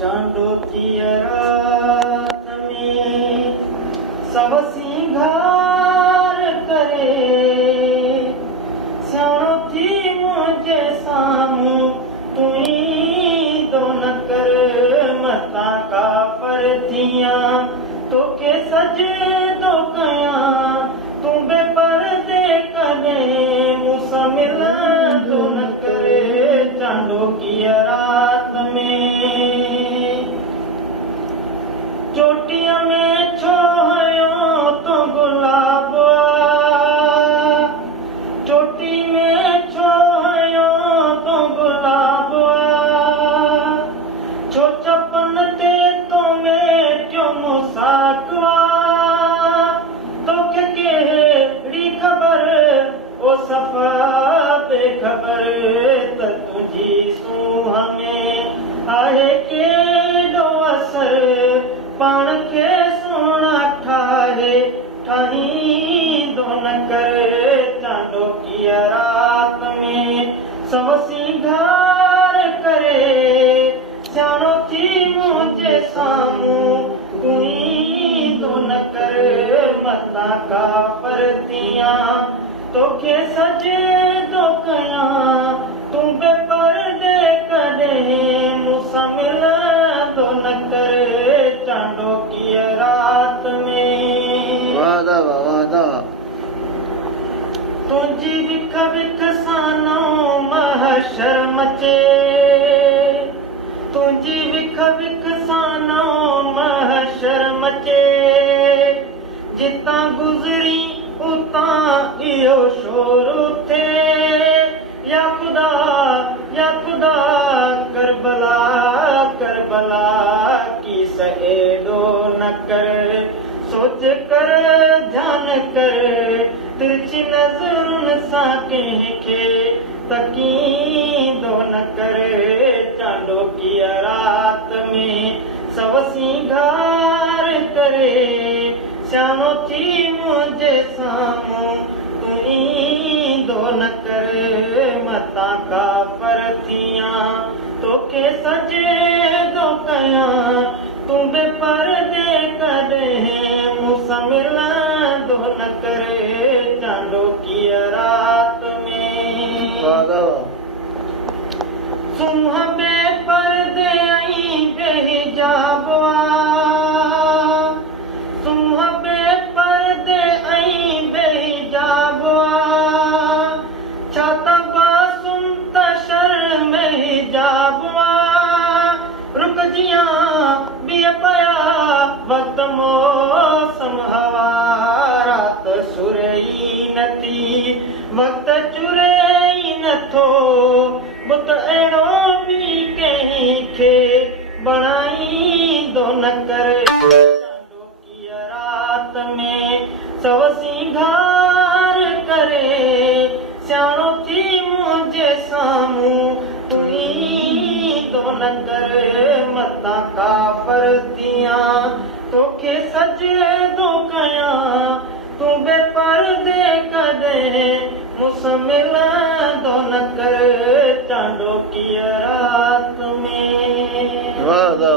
चांदो की रात में सब सिंगार करे स्याणो थी मुझे सामू तुई तो न कर मता का परथियां तो के सजे तो कया तू बेपर्दे कदे मुसा मिला तो न करे चांदो की रात में चोटिया में छोयो तो गुलाब चोटी में छोयो तो गुलाब छो चपन ते तो में क्यों मुसाकवा तो के केड़ी खबर ओ सफा पे खबर त तुझी सू हमें आहे के दो असर पाण खे सोना ठाहे ठाही दो न कर चांदो की रात में सब सिंगार करे स्याणो थी मुझे सामू तुई दो न कर मता का परतियां तोखे सजे दो कया तू बेपर्दे कदे मुसा मिला दो न कर चांदो की रात में वादा वादा तुझी विख विख सानो महशर मचे तुझी विख विख सानो महशर मचे जिता गुजरी उता इहो शोर थे या खुदा करबला करबला की सएदो न कर सोच कर ध्यान कर तिरछी नजरुन सा कंहिंखे तकींदो न कर चांदो की रात में सब सिंगार करे स्याणो थी मुझे सामू तुई दो न कर मता का परथियां तोखे सजे दो कया तू बेपर्दे कदे मुसा मिला दो न कर चांदो की रात में वादा सुम्ह बेपर्दे आई बेहिजाबवा सुम्ह बेपर्दे आई बेहिजाबवा छाता बासुम तशर में हिजाबवा रुक जिया बिया पया वक्त मौसम हवा रात सुरई नथी वक्त चुरई नथो बुत अहिड़ो बि कंहिंखे बणाई दो न कर चांदो की रात में सब सिंगार करे स्याणो थी मुझे सामू तुई दो न कर मता का परतियां तोखे सजे दो कया तू बेपर्दे कदे मुसा मिला दो न कर चांदो की रात में वादा